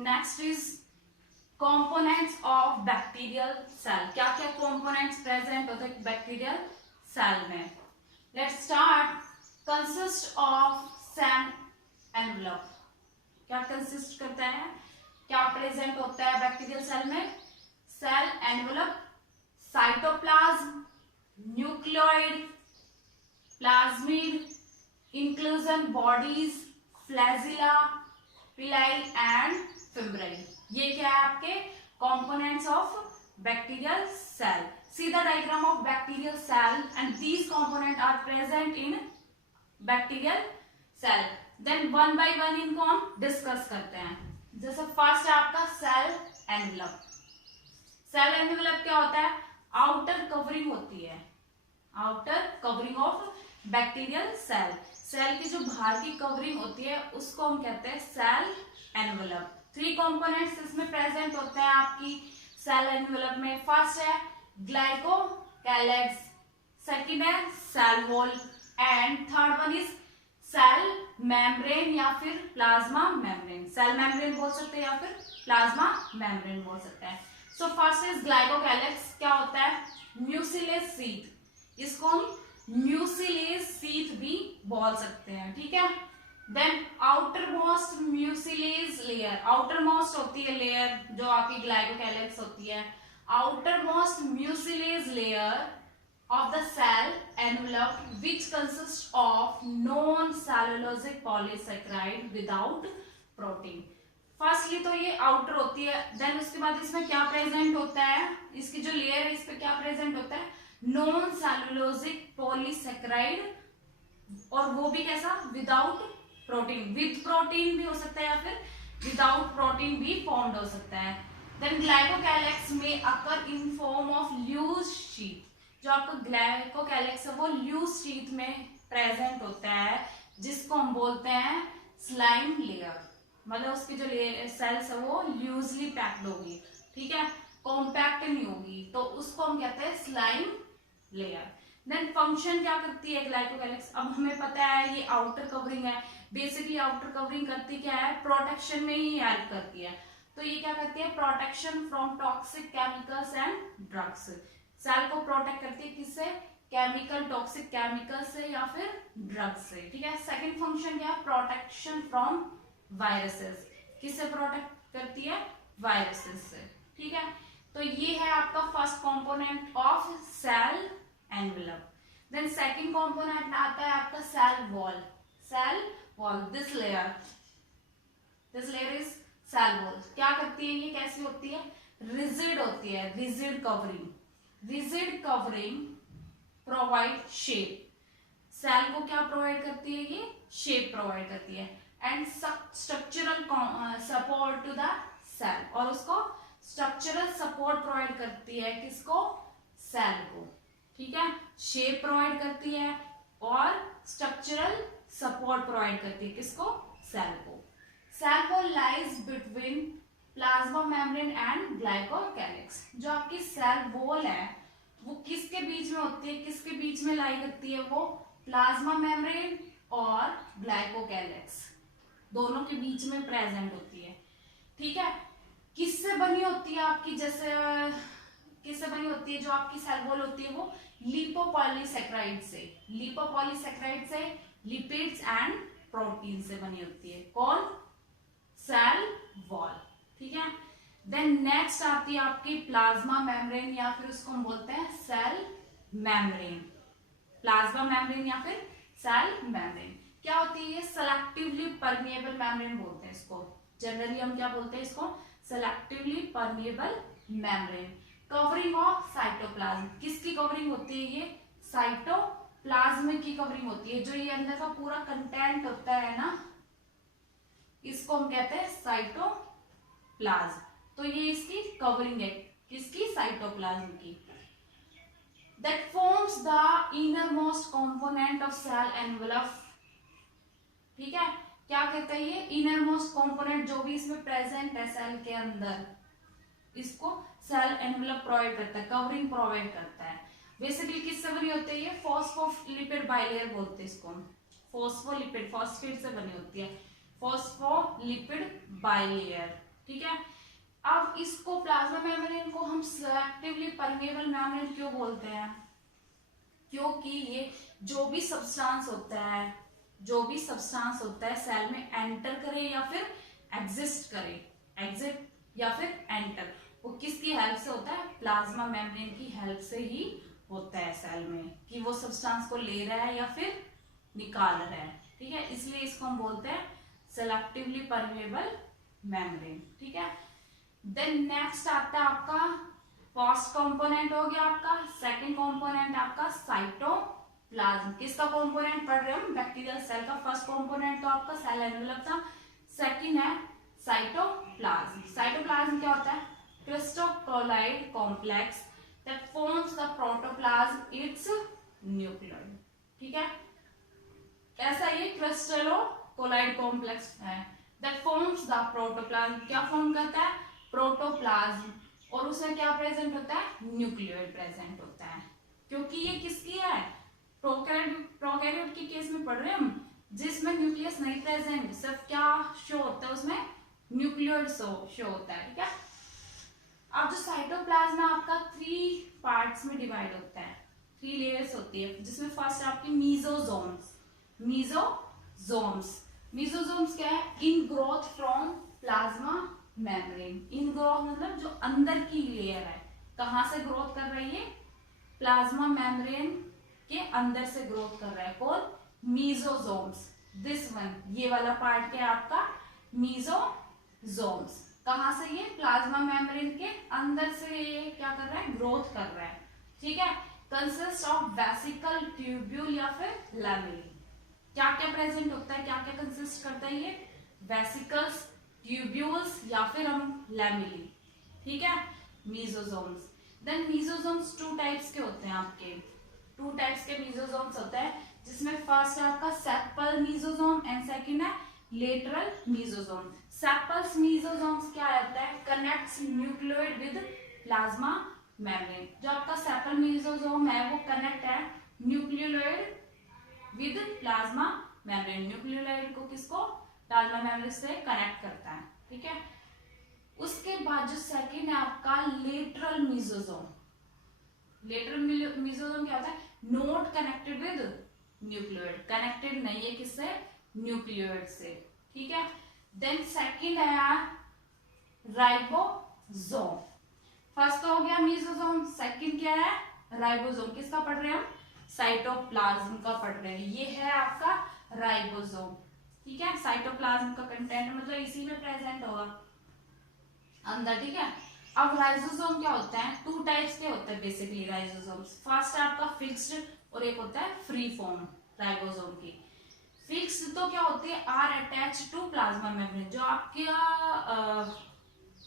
Next is components of bacterial cell. क्या क्या components present होते हैं बैक्टीरियल सेल में? Let's start. Consist of cell envelope. क्या कंसिस्ट करता है, क्या प्रेजेंट होता है बैक्टीरियल सेल में? Cell envelope, cytoplasm, nucleoid, plasmid, inclusion bodies, flagella, pili and fibril. ये क्या है आपके components of bacterial cell. See the diagram of bacterial cell and these component are present in bacterial cell. Then one by one इनको हम discuss करते हैं। जैसे first है आपका सेल एनवलप। सेल एनवलप क्या होता है? आउटर कवरिंग होती है, outer covering of bacterial cell. Cell की जो बाहर की कवरिंग होती है उसको हम कहते हैं सेल एनवलप। थ्री कंपोनेंट्स इसमें प्रेजेंट होते हैं आपकी सेल एनवलप में। फर्स्ट है ग्लाइकोकैलेक्स, सेकंड है cell wall and third one is cell membrane या फिर प्लाज्मा मेम्ब्रेन। सेल मेम्ब्रेन बोल सकते हैं या फिर प्लाज्मा मेम्ब्रेन बोल सकते हैं। So first is glycocalyx. क्या होता है? म्यूसिलेज शीथ, इसको हम म्यूसिलेज शीथ भी बोल सकते हैं, ठीक है। Then outer most mucilage layer, outer most होती है लेयर जो आपकी ग्लाइकोकैलेक्स होती है। Outer most mucilage layer of the cell envelope which consists of non-cellulosic polysaccharide without protein। Firstly तो ये आउटर होती है, देन उसके बाद इसमें क्या प्रेजेंट होता है? इसकी जो लेयर है इस पे क्या प्रेजेंट होता है? नॉन सेलुलोजिक पॉलीसेक्राइड, और वो भी कैसा? Without protein. विद प्रोटीन भी हो सकता है या फिर विदाउट प्रोटीन भी फॉर्म्ड हो सकता है। देन ग्लाइकोकैलेक्स में occur in form of loose sheet. जो आपका ग्लाइकोकैलेक्स है वो लूज शीट में प्रेजेंट होता है, जिसको हम बोलते हैं स्लाइम लेयर। मतलब उसकी जो सेल्स है वो लूजली पैक्ड होगी, ठीक है, कॉम्पैक्ट नहीं होगी, तो उसको हम कहते हैं स्लाइम लेयर। देन फंक्शन क्या करती है ग्लाइकोकैलेक्स? अब हमें पता है ये आउटर कवरिंग है। बेसिकली आउटर कवरिंग करती क्या है? प्रोटेक्शन में ही हेल्प करती है। तो ये क्या करती है? Protection from toxic chemicals and drugs. Cell को प्रोटेक्ट करती है किससे? केमिकल, टॉक्सिक केमिकल से या फिर ड्रग्स से, ठीक है। सेकंड फंक्शन क्या है? Protection from viruses. किससे प्रोटेक्ट करती है? वायरसेस से, ठीक है। तो ये है आपका first component of cell envelope. Then second component आता है आपका cell wall. Cell wall, this layer is cell wall. क्या करती है ये? कैसी होती है? रिजिड होती है, rigid covering. Rigid covering provide shape. Cell को क्या प्रोवाइड करती है? ये शेप प्रोवाइड करती है and structural support to the cell, और उसको स्ट्रक्चरल सपोर्ट प्रोवाइड करती है किसको? सेल को, ठीक है। शेप प्रोवाइड करती है और स्ट्रक्चरल सपोर्ट प्रोवाइड करती है किसको? सेल को। सेल को lies between plasma membrane and glycocalyx. जो आपकी सेल वॉल है वो किसके बीच में होती है? किसके बीच में लाई करती है वो? प्लाज्मा मेम्ब्रेन और ग्लाइकोकैलेक्स, दोनों के बीच में प्रेजेंट होती है, ठीक है। किससे बनी होती है आपकी? जैसे किससे बनी होती है जो आपकी सेल वॉल होती है? वो लिपोपॉलीसेक्राइड से, लिपोपॉलीसेक्राइड से, लिपिड्स एंड प्रोटीन से बनी होती है। कौन? सेल वॉल, ठीक है। देन नेक्स्ट आती है आपकी प्लाज्मा मेम्ब्रेन या फिर उसको हम बोलते हैं सेल मेम्ब्रेन। प्लाज्मा मेम्ब्रेन या फिर सेल मेम्ब्रेन क्या होती है? ये सेलेक्टिवली परमिएबल मेम्ब्रेन बोलते हैं इसको। जनरली हम क्या बोलते हैं इसको? Selectively permeable membrane. Covering of cytoplasm. किसकी कवरिंग होती है ये? साइटोप्लाज्म की कवरिंग होती है। जो ये अंदर का पूरा कंटेंट होता है ना, इसको हम कहते हैं साइटोप्लाज्म। तो ये इसकी कवरिंग है, किसकी? साइटोप्लाज्म की। That forms the innermost component of cell envelope, ठीक है। क्या कहते हैं ये? इनरमोस्ट कंपोनेंट जो भी इसमें प्रेजेंट है सेल के अंदर, इसको सेल एनवलप प्रोवाइड करता है, कवरिंग प्रोवाइड करता है। बेसिकली किससे बनी होती है ये? फॉस्फोलिपिड बाइलेयर बोलते हैं इसको। फॉस्फोलिपिड, फॉस्फेट से बनी होती है, फॉस्फोलिपिड बाइलेयर, ठीक है। अब इसको प्लाज्मा मेम्ब्रेन को हम सेलेक्टिवली परमेबल मेम्ब्रेन क्यों बोलते हैं? क्योंकि ये जो भी सब्सटेंस होता है सेल में एंटर करे या फिर एग्जिस्ट करे, एग्जिट या फिर एंटर, वो किसकी हेल्प से होता है? प्लाज्मा मेम्ब्रेन की हेल्प से ही होता है सेल में, कि वो सब्सटेंस को ले रहा है या फिर निकाल रहा है। ठीक है, इसलिए इसको हम बोलते हैं सेलेक्टिवली परमेबल मेम्ब्रेन। ठीक है, देन नेक्स्ट आता है आपका फर्स्ट कंपोनेंट हो गया आपका। सेकंड कंपोनेंट आपका साइटोप्लाज्म। किसका कंपोनेंट पढ़ रहे हैं हम? बैक्टीरियल सेल का। फर्स्ट कंपोनेंट तो आपका सेल एनवेलप था, सेकंड है साइटोप्लाज्म। साइटोप्लाज्म क्या होता है? Crystallocolloid complex that forms the protoplasm its nucleoid. ठीक है, ऐसा ये क्रिस्टलोकोलाइड कॉम्प्लेक्स है दैट फॉर्म्स द प्रोटोप्लाज्म। क्या फॉर्म करता है? प्रोटोप्लाज्म। और उसमें क्या प्रेजेंट होता है? न्यूक्लियोइड प्रेजेंट होता है। क्योंकि ये किसकी है? प्रोकैरियोट के केस में पढ़ रहे हैं हम, जिसमें न्यूक्लियस नहीं प्रेजेंट, सिर्फ क्या शो होता है उसमें? न्यूक्लियोइड शो होता है। ठीक है, अब जो साइटोप्लाज्म आपका 3 पार्ट्स में डिवाइड होता है, 3 लेयर्स होती है, जिसमें फर्स्ट आपकी मीजोजोम्स। मीजोजोम्स क्या है? In growth from plasma membrane. In growth मतलब जो अंदर की लेयर है, कहां से ग्रोथ कर रही है? प्लाज्मा मेम्ब्रेन के अंदर से ग्रोथ कर रहा है। कौन? मीजोजोम्स। दिस वन, ये वाला पार्ट क्या है आपका? मीजोजोम्स। कहां से? ये प्लाज्मा मेम्ब्रेन के अंदर से ये क्या कर रहा है? ग्रोथ कर रहा है। ठीक है, कंसिस्ट ऑफ वेसिकल, ट्यूब्यूल या फिर लैमेली। क्या क्या प्रेजेंट होता है, क्या क्या कंसिस्ट करता है ये? वेसिकल्स, ट्यूब्यूल्स या फिर हम लैमेली। ठीक है, मीजोजोम्स। देन मीजोजोम्स 2 टाइप्स के होते हैं आपके। 2 टाइप्स के मीजोजोम्स होते हैं, जिसमें फर्स्ट है आपका सेपल मीजोजोम एंड सेकंड है लेटरल मीजोजोम। सेपल्स मीजोजोम्स क्या होता है? Connects nucleoid with plasma membrane. जो आपका सेपल मीजोजोम है वो कनेक्ट है nucleoid with plasma membrane. Nucleoid को किसको? प्लाज्मा मेम्ब्रेन से कनेक्ट करता है। ठीक है, उसके बाद जो सेकंड है आपका लेटरल मीजोजोम। लेटरल मीजोजोम क्या होता है? Not connected with nucleoid, connected नहीं है किससे? न्यूक्लियोइड से। ठीक है, देन सेकंड है राइबोसोम। फर्स्ट तो हो गया मीजोजोम, सेकंड क्या है? राइबोसोम। किसका पढ़ रहे हैं हम? साइटोप्लाज्म का पढ़ रहे हैं। ये है आपका राइबोसोम। ठीक है, साइटोप्लाज्म का कंटेंट मतलब इसी में प्रेजेंट होगा अंदर। ठीक है, अब राइबोसोम क्या होता है? 2 टाइप्स के होते हैं बेसिकली राइबोसोम्स। फर्स्ट है आपका फिक्स्ड और एक होता है फ्री फॉर्म राइबोसोम की। फिक्स्ड तो क्या होती है? Are attach to plasma membrane. जो आपकी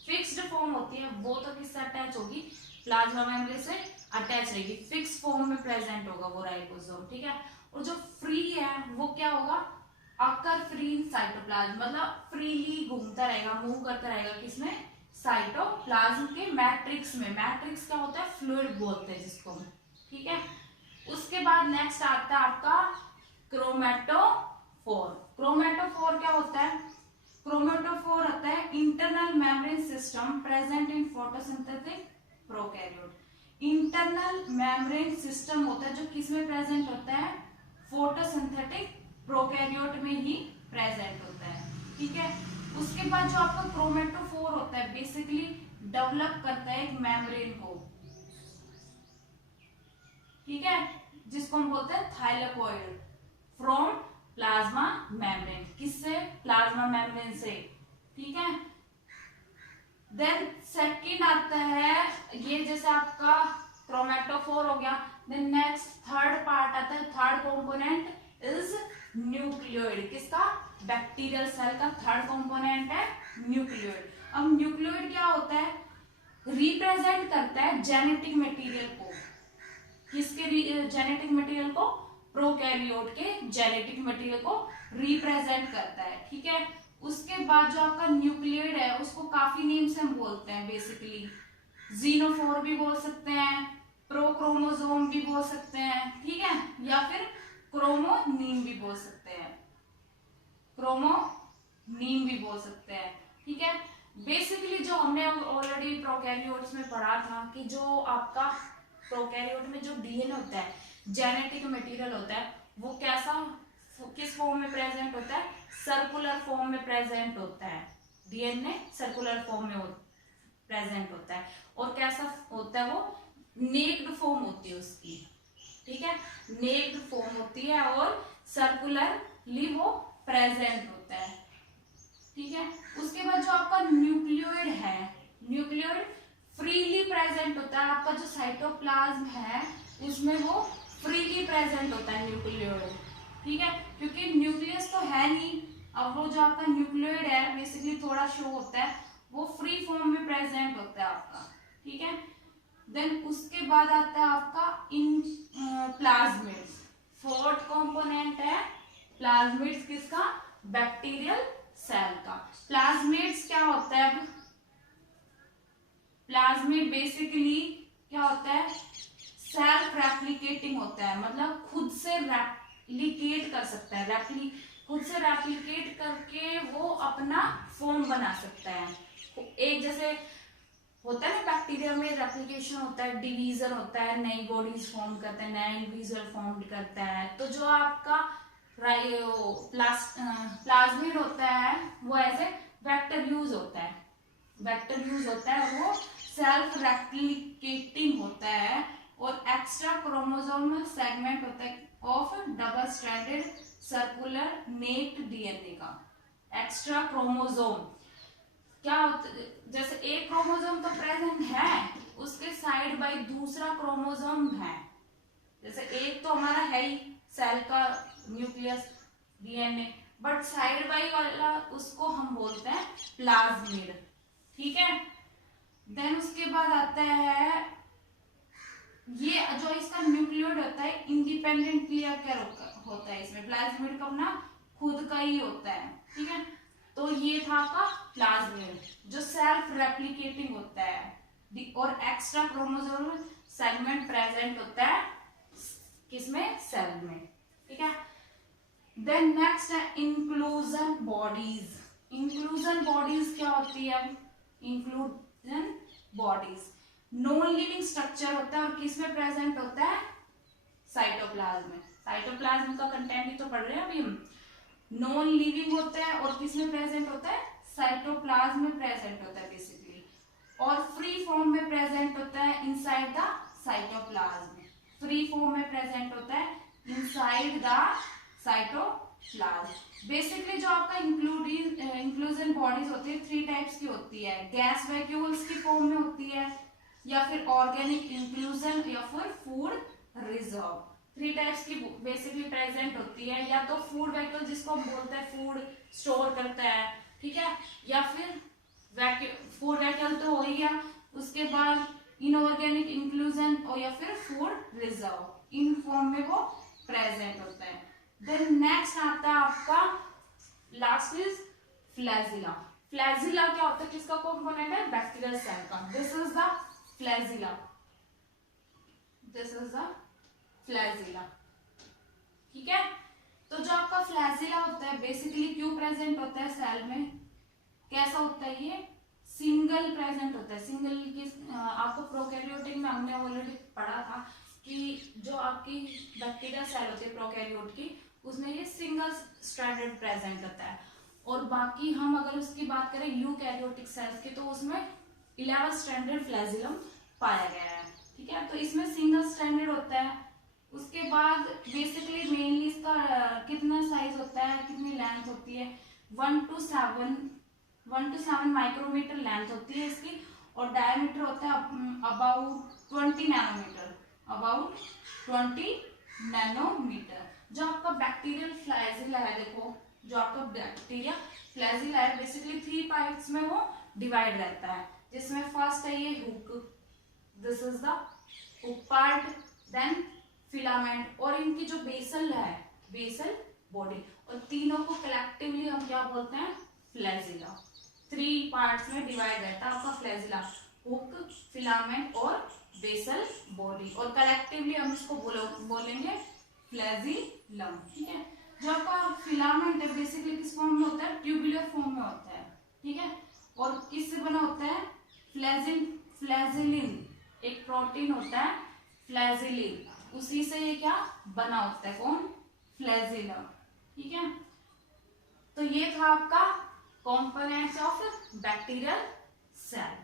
फिक्स्ड फॉर्म होती है वो तो किससे अटैच होगी? प्लाज्मा मेम्ब्रेन से अटैच रहेगी, फिक्स फॉर्म में प्रेजेंट होगा वो राइबोसोम। ठीक है, और जो फ्री है वो क्या होगा? अकर फ्री इन साइटोप्लाज्म, मतलब फ्रीली घूमता रहेगा, मूव करता रहेगा। किसमें? साइटोप्लाज्म के मैट्रिक्स में। मैट्रिक्स क्या होता है? फ्लूइड बोलते हैं जिसको। ठीक है, उसके बाद नेक्स्ट आता है आपका क्रोमेटोफोर। क्रोमेटोफोर क्या होता है? क्रोमेटोफोर होता है internal membrane system present in photosynthetic prokaryote. Internal membrane system होता है जो किसमें प्रेजेंट होता है? फोटोसिंथेटिक प्रोकैरियोट में ही प्रेजेंट होता है। ठीक है, उसके बाद जो आपका क्रोमेटोफोर होता है बेसिकली डेवलप करता है एक मेम्ब्रेन को। ठीक है, जिसको हम बोलते हैं थाइलेकोइड फ्रॉम प्लाज्मा मेम्ब्रेन। किससे? प्लाज्मा मेम्ब्रेन से। ठीक है, देन सेकंड आता है ये, जैसे आपका क्रोमेटोफोर हो गया। देन नेक्स्ट थर्ड पार्ट आता है, थर्ड कंपोनेंट इज न्यूक्लियोइड। किसका? बैक्टीरियल सेल का थर्ड कंपोनेंट है न्यूक्लियोइड। अब न्यूक्लियोइड क्या होता है? रिप्रेजेंट करता है जेनेटिक मटेरियल को। किसके जेनेटिक मटेरियल को? प्रोकैरियोट के जेनेटिक मटेरियल को रिप्रेजेंट करता है। ठीक है, उसके बाद जो आपका न्यूक्लियोइड है उसको काफी नेम से हम बोलते हैं बेसिकली। जीनोफोर भी बोल सकते हैं, प्रोक्रोमोसोम भी बोल सकते हैं। ठीक है, या फिर क्रोमोनीम भी बोल सकते हैं, क्रोमोनीम भी बोल सकते हैं। ठीक है, बेसिकली जो हमने ऑलरेडी प्रोकैरियोट्स में पढ़ा था कि जो आपका प्रोकैरियोट में जो डीएनए होता है, जेनेटिक मटेरियल होता है, वो कैसा किस फॉर्म में प्रेजेंट होता है? सर्कुलर फॉर्म में प्रेजेंट होता है। डीएनए सर्कुलर फॉर्म में प्रेजेंट होता है। और कैसा होता है? वो नेक्ड फॉर्म होती है उसकी, ठीक है, नेक्ड फॉर्म होती है और सर्कुलरली वो प्रेजेंट होता है, ठीक है। उसके बाद जो आपका न्यूक्लियोइड है, न्यूक्लियोइड फ्रीली प्रेजेंट होता है। आपका जो साइटोप्लाज्म है उसमें वो फ्रीली प्रेजेंट होता है न्यूक्लियोइड, ठीक है, क्योंकि न्यूक्लियस तो है नहीं। अब वो जो आपका न्यूक्लियोइड है बेसिकली थोड़ा शो होता है, वो फ्री फॉर्म में प्रेजेंट होता है आपका, ठीक है। देन उसके बाद आता है आपका इन प्लाज्मिड्स। फोर्थ कंपोनेंट है प्लाज्मिड्स, किसका? बैक्टीरियल सेल का। प्लाज्मिड्स क्या होता है? अब प्लाज्मिड बेसिकली क्या होता है? सेल्फ रेप्लिकेटिंग होता है, मतलब खुद से रेप्लिकेट कर सकता है, खुद से रेप्लिकेट करके वो अपना फॉर्म बना सकता है। एक जैसे होता है ना बैक्टीरिया में रेप्लिकेशन होता है, डिवीजन होता है, नई बॉडीज फॉर्म करता है, नया इंडिविजुअल फॉर्म करता है। तो जो आपका प्लाज्मिड होता है वो एज ए वेक्टर यूज होता है, वेक्टर यूज होता है, वो सेल्फ रेप्लिकेटिंग होता है और एक्स्ट्रा क्रोमोसोमल सेगमेंट होता है of double stranded circular naked DNA का। एक्स्ट्रा क्रोमोसोम क्या होता है? जैसे एक क्रोमोसोम तो प्रेजेंट है, उसके साइड बाय दूसरा क्रोमोसोम है। जैसे एक तो हमारा है ही सेल का nucleus DNA, but side by वाला उसको हम बोलते हैं प्लाज्मिड, ठीक है। देन उसके बाद आता है ये जो इसका न्यूक्लियोइड होता है इंडिपेंडेंटली क्या होता है, इसमें प्लाज्मिड का अपना खुद का ही होता है, ठीक है। तो ये था आपका प्लाज्मिड जो सेल्फ रेप्लिकेटिंग होता है और एक्स्ट्रा क्रोमोसोमल सेगमेंट प्रेजेंट होता है किसमें? सेल में, ठीक है। देन नेक्स्ट है इंक्लूजन बॉडीज। इंक्लूजन बॉडीज क्या होती है? अब inclusion bodies non living structure होता है और किसमें प्रेजेंट होता है? साइटोप्लाज्म में। साइटोप्लाज्म का कंटेंट ही तो पढ़ रहे हैं अभी हम। नॉन लिविंग होता है और किसमें प्रेजेंट होता है? साइटोप्लाज्म में प्रेजेंट होता है बेसिकली, और फ्री फॉर्म में प्रेजेंट होता है inside the cytoplasm. Free form में प्रेजेंट होता है इनसाइड द साइटोप्लाज्म। बेसिकली जो आपका इंक्लूजन बॉडीज होती है 3 टाइप्स की होती है। गैस वैक्यूल्स की फॉर्म में होती है, या फिर ऑर्गेनिक इंक्लूजन, या फिर फूड रिजर्व। 3 टाइप्स की बेसिकली प्रेजेंट होती है। या तो फूड वैक्यूल जिसको हम बोलते हैं फूड स्टोर करता है, ठीक है, या फिर फूड वैक्यूल तो हो ही गया, उसके बाद इनऑर्गेनिक इंक्लूजन और या फिर फूड रिजर्व, इन फॉर्म में वो प्रेजेंट होता है। देन नेक्स्ट आता है आपका लास्ट इज फ्लैजिला। फ्लैजिला क्या होता है? किसका कंपोनेंट है? बैक्टीरियल सेल का। This is the flagella, this is the flagella, ठीक है। तो जो आपका फ्लैजिला होता है बेसिकली क्यों प्रेजेंट होता है सेल में? कैसा होता है ये? सिंगल प्रेजेंट होता है। सिंगल की आपको प्रोकैरियोटिक में हमने ऑलरेडी पढ़ा था कि जो आपकी बैक्टीरिया सेल होती है प्रोकैरियोट की, उसमें ये सिंगल स्ट्रैंडेड प्रेजेंट होता है। और बाकी हम अगर उसकी बात करें यूकैरियोटिक सेल्स की, तो उसमें 11 स्ट्रैंडेड फ्लैजिलम पाया गया है, ठीक है। तो इसमें सिंगल स्ट्रैंडेड होता है। उसके बाद बेसिकली मेनली इसका कितना साइज होता है, कितनी लेंथ होती है? 1 to 7 माइक्रोमीटर लेंथ होती है इसकी, और डायमीटर होता है अबाउट 20 नैनोमीटर, अबाउट 20 नैनोमीटर। जो आपका बैक्टीरियल फ्लैजिला है, देखो जो आपका बैक्टीरिया फ्लैजिला है बेसिकली 3 पार्ट्स में वो डिवाइड रहता है, जिसमें फर्स्ट है ये hook, this is the hook part, then filament, और इनकी जो बेसल है, बेसल बॉडी, और तीनों को कलेक्टिवली हम क्या बोलते हैं? फ्लैजिला। 3 पार्ट्स में डिवाइड रहता है आपका फ्लैजिला, हुक, फिलामेंट और बेसल बॉडी, और कलेक्टिवली हम इसको बोलेंगे फ्लैजिलम, ठीक है। जो आपका फिलामेंट है बेसिकली किस फॉर्म में होता है? ट्यूबुलर फॉर्म में होता है, ठीक है। और किससे बना होता है? फ्लैजिलिन, एक प्रोटीन होता है फ्लैजिलिन, उसी से ये क्या बना होता है? कौन? फ्लैजिला। ठीक है, तो ये था आपका कंपोनेंट्स ऑफ बैक्टीरियल सेल।